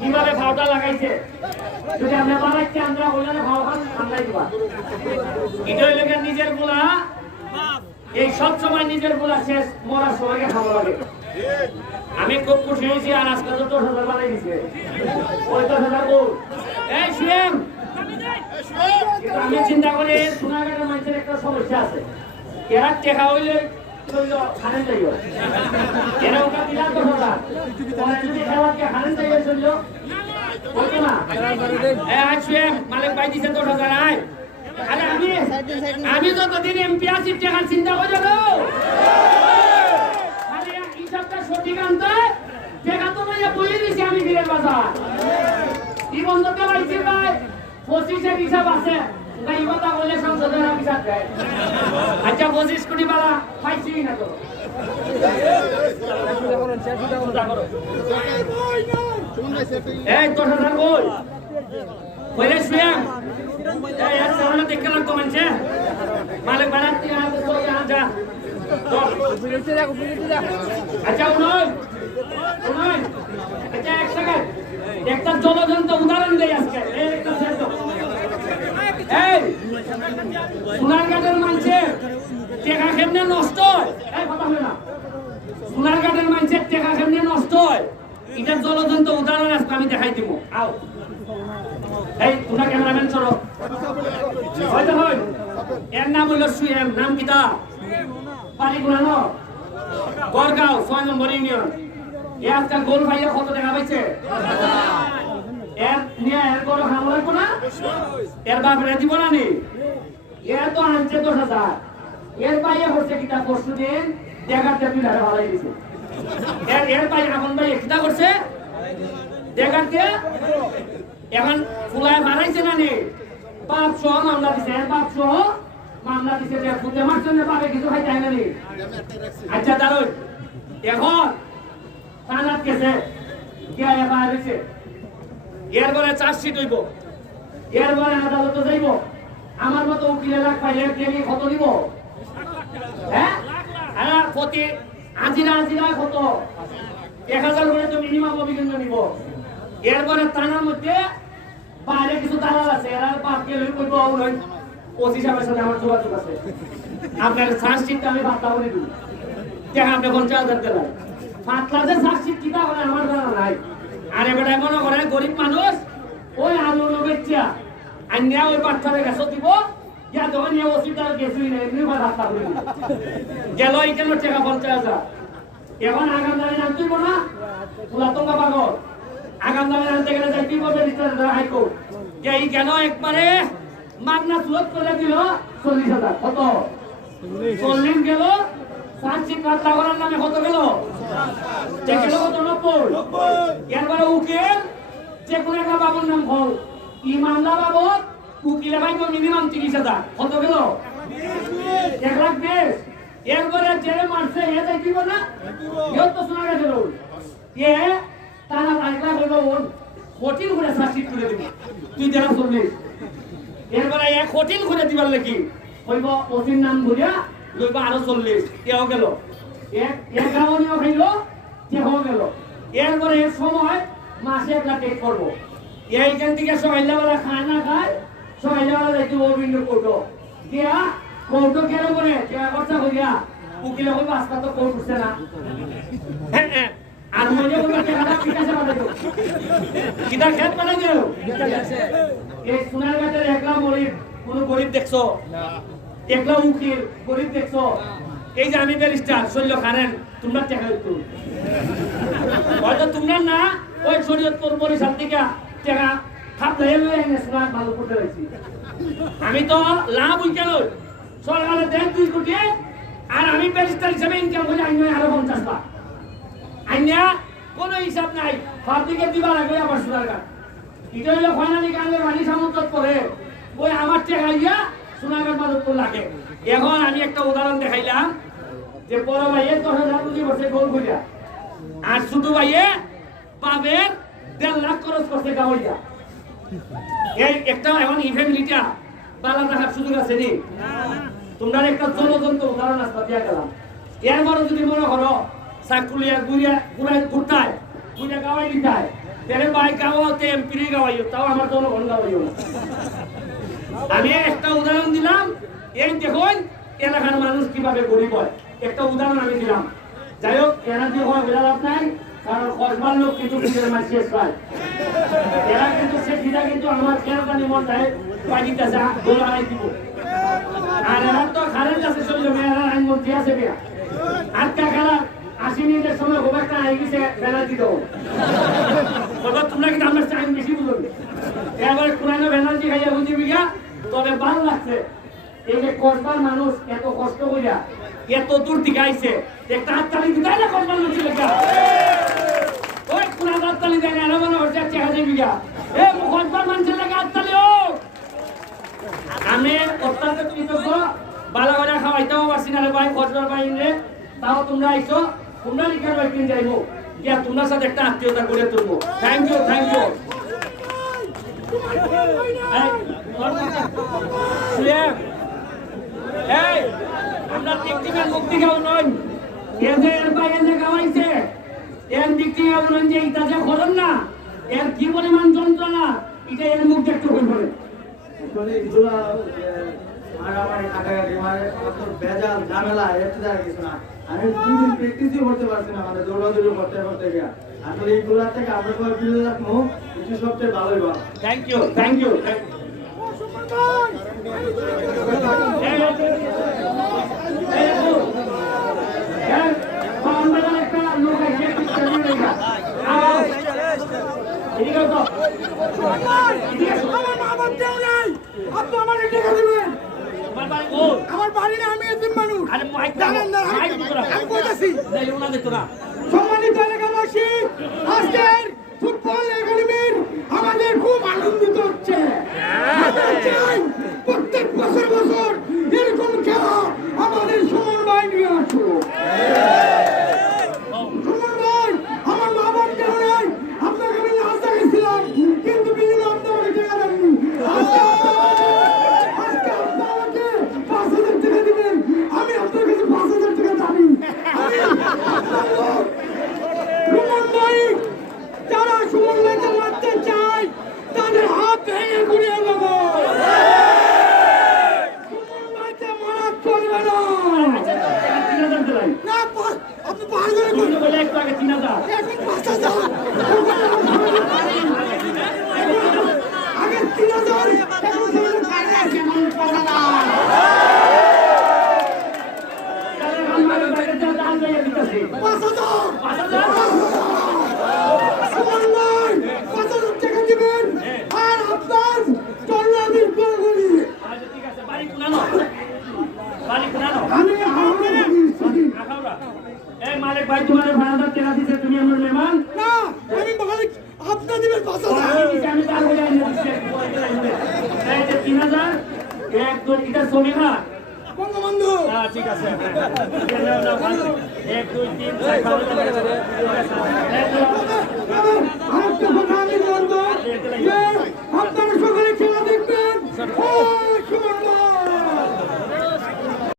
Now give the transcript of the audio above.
কিভাবে ভাওটা লাগাইছে যদি আমরা বানাচ্ছি আমরা বললে ভাও আমরাই দিবা এটা হইলে নিজের গুলা এই সব সময় নিজের গুলা শেষ মরার সময়কে খাওয়া লাগে আমি খুব খুশি হয়েছি আর আজকে তো 10,000 বানাই দিছে ওই 10,000 গোল এই সুয়েম আমি চিন্তা করি সোনাগাঁয়ের মানুষের একটা সমস্যা আছে এরা টেকা হইলে খানেন যাইও এরা ওটা দিলাম 10,000 পরে যদি খেলাকে খানেন যাইও চললো বলতো না আজ সুয়েম মালিক পাই দিছে 10,000 আয় আরে আমি যতদিন এমপি আছি টাকার চিন্তা করে যাবো খালি হিসাবটা সঠিক আনতে টাকা তো ভাইয়া বলে দিছি আমি বীরের বাজার কি বন্ধতে পাইছি ভাই 25 হিসাব আছে তাই কথা বলে সংসদের হিসাব দেয় আচ্ছা 25 কোটি বালা পাইছি না তো এই 10,000 বল বলে শুয়াম এই আর সামনে দেখে লাগতো মানছে মালিক বাড়াতে আছে তো যা আচ্ছা উনয় আচ্ছা এক সেকেন্ড একটা জলজন্ত উদাহরণ দেই আজকে এই একটা শেষ এই সোনারঘাটের মানছে টেকা কেমনে নষ্ট হয় এই কথা হয় না সোনারঘাটের মানছে টেকা কেমনে নষ্ট হয় এটা জলজন্ত উদাহরণ আজকে আমি দেখাই দিব আও এই তোমরা ক্যামেরাম্যান চলো হয়তো হয় এর নাম হইল সুয়েম নাম কিতা পারি গুনানো গড়গাঁও 6 নম্বর ইউনিয়ন এ আজকাল গোল ভাইয়া কত টাকা পাইছে এর নিয়ে এর গড় খাওয়া লাগবো না এর বাপ রে দিব না নি এ তো আনছে 10,000 এর ভাইয়া করছে কিতা পরশু দিন দেখাতে তুই ধারে ভালাই দিছে এর ভাই এখন ভাই কিতা করছে দেখাতে এখন ফুলায় মারাইছে না নি বাপ সহ মামলা দিছে এর বাপ সহ মামলা দিছে যে ফুটে মারছে না বাপে কিছু খাইতে হয় না নি আচ্ছা দাঁড়াই এখন থানাত গেছে গিয়া এবার হয়েছে এর বলে চার্জশিট হইব এর বলে আদালতে যাইব আমার মতো উকিলে লাখ পাইলে ডেলি কত দিব হ্যাঁ আর প্রতি আজিরা কত 1,000 করে তো মিনিমাম অভিজ্ঞ নিব এরপরে থানার মধ্যে বাইরে কিছু দালাল আছে এরা বাপ গেলে কইব ওই ওসি সাহেবের সাথে আমার যোগাযোগ আছে আপনার চার্জশিটটা আমি বার্তা করে দিই দেখা আপনি 50,000 দিলেন ফাটলাতে চার্জশিট কিটা করে আমার জানা নাই আরে বেটা মনে করে গরিব মানুষ ওই আলু বেচা আন্যা ওই বাচ্চারে গেছো দিব ইয়া দোকান নিয়ে ওসিটার গেছুই না এমনি বার্তা করে দিই গেল এখানে টাকা 50,000 এখন আগাম দাবি নাম তুইব না ফুলাতঙ্গা পাগল আগাম দাবি আনতে গেলে যাই কি বলবে রেজিস্ট্রার হাইকোর্ট যে এই কেন একবারে মাগনা সুলভ করে দিল 40,000 কত 40 গেল সাতশি কাট লাগানোর নামে কত গেল যে গেল কত 90 এরপরে উকিল যে কোন একটা বাবুর নাম হল ই মামলা বাবদ উকিলে ভাই মিনিমাম 30,000 কত গেল 1,20,000 এরপরে জেলে মারছে এ যাই দিব না ইও তো শোনা গেছে এ তারা লাগলা হলো ওর কঠিন করে সার্চিট করে দিবি তুই যারা শুনলি এরপরে এক কঠিন করে দিবার লাগি হইব ওসির নাম ধরিয়া লইবা আরো 40 এও গেল এক গাওনিও হইল তেও গেল এরপরে এর সময় মাসে একটা টেক করব এইখান থেকে সকালবেলা খায় না খায় সকালবেলা যাইতে অভিন্ন করবো দিয়া কোর্ট কেন করে কেয়া খরচা করিয়া উকিলে কইব আজকে তো কোর্ট উঠছে না আর মনে কইব টাকাটা ঠিক আছে বানাইতো কিটা খেত বানাইতো এই সোনারঘাটের একলা গরিব কোন গরিব দেখছো না একলা উকিল গরিব দেখছো এই যে আমি ব্যারিস্টার শৈল্য খারেন তোমরা টাকা হইতো হয়তো তোমরা না ওই শরীয়তপুর পরিষদ থেকে টাকা খাপলে এনে সোনার ভালো করতে হয়েছি আমি তো লাভ উইকেল সরকারের দেন 2 কোটি আর আমি ব্যারিস্টার হিসেবে ইনকাম করি আইনে আরো 50 লাখ আইনা কোনো হিসাব নাই পাবলিকে দিবা লাগবে আবার সোনারঘাট এটা হলো ফাইনালি কাঙ্গের বাণী সামন্তত করে ওই আমার টাকা ইয়া সোনারঘাট মাধবপুর লাগে এখন আমি একটা উদাহরণ দেখাইলাম যে বড় ভাইয়ের 10,000 পুঁজি বসে গোল করিয়া আর ছোট ভাইয়ে পাবেন 1.5 লাখ খরচ করছে গাওয়া এই একটা এখন ই ফ্যামিলিটা বালা রাখার সুযোগ আছে নি তোমরা একটা জলজন্ত উদাহরণ আসতে দিয়া গেলাম এরপরে যদি মনে করো চাকুলিয়া গুড়ায় ঘুরতায় গুড়া গাওয়াই দিতায় তেরে ভাই গাওয়াতে এমপিরি গাওয়াইও তাও আমার জনগণ গাওয়াইও না আমি একটা উদাহরণ দিলাম এই দেখুন এলাকার মানুষ কিভাবে গরিব হয় একটা উদাহরণ আমি দিলাম যাই হোক এরা যে হয় বোঝা লাভ নাই কারণ কসবার লোক কিন্তু নিজের মাছ শেষ পায় এরা কিন্তু সে দিদা কিন্তু আমার কেরোটা নিমন দেয় পাইতে যা গোল হারাই দিব আর এরা তো খারের কাছে চলে যাবে এরা আইন মন্ত্রী আছে বেয়া আটকা খেলা 80 মিনিটের সময় খুব একটা আই গেছে পেনাল্টি দাও তোমরা কিন্তু আমার টাইম বেশি বুঝবে এবারে কোরআনে পেনাল্টি খাইয়া বুঝিবি গা তবে ভালো লাগছে এই যে কসবার মানুষ এত কষ্ট কইরা এত দূর থেকে আইছে একটা হাততালি দিতাই না কসবার মানুষ লেখা ওই কোরআন হাততালি দেয় না এরা মনে হচ্ছে চেহারা দিবি গা এ কসবার মানুষের লেখা হাততালি হোক আমি অত্যন্ত কৃতজ্ঞ বালা বালা খাওয়াইতেও পারছি না রে ভাই কসবার ভাই রে তাও তোমরা আইছো তোমরা লিখার ভাই কিন যাইবো গিয়া তোমার সাথে একটা আত্মীয়তা করে তুলবো থ্যাংক ইউ এই আমরা টিকটিকের মুক্তি গাও নই এর বাইরে গাওয়াইছে এর দিকটি বলেন যে এটা যে খরণ না এর কি পরিমাণ যন্ত্রণা এটা এর মুখ একটু বলবেন এগুলা মারামারি কাটাকাটি মানে অত বেজাল ঝামেলা এত জায়গা কিছু না আমি দুদিন প্র্যাকটিসই করতে পারছি না মানে দৌড়াদৌড়ি করতে গিয়া আসলে এইগুলা থেকে আমরা সবাই ফিরে রাখবো কিছু সবচেয়ে ভালোই বা থ্যাংক ইউ আমার বাড়ি না আমি এতিম মানুষ জানেন না আমি কইতাছি সম্মানিত এলাকাবাসী আজকের ফুটবল একাডেমির আমাদের খুব আনন্দিত হচ্ছে প্রত্যেক বছর এরকম খেলা আমাদের সুমন ভাই নিয়ে আসো সুমন ভাই আমার মা বোন কেন নেই আপনাকে আমি নাচ দেখাইছিলাম কিন্তু বিভিন্ন আপনাকে টাকা দেননি আজকে আপনাকে 5,000 টাকা দিবেন আমি আপনার কাছে 5,000 টাকা দাবি সুমন ভাই যারা সুমন ভাইকে মারতে চায় তাদের হাত ভেঙে ঘুরিয়ে দেবো সুমন ভাইকে মারা চলবে না না আপনি পাহাড় করে একটু আগে 3000 এখন 5,000 আগে 3,000 এখন 5,000 টাকা দিবেন আর আপনার তল্লাবির গোলগুলি মালিক ভাই তোমার ভাড়াদার টাকা দিছে তুমি আমার মেহমান না আমি মালিক আপনার দিবেন 5,000 আমি তার বলে এই যে 3000 এক দুই এটা সমিহা বঙ্গবন্ধু ঠিক আছে 1 2 3 4 আরেকটা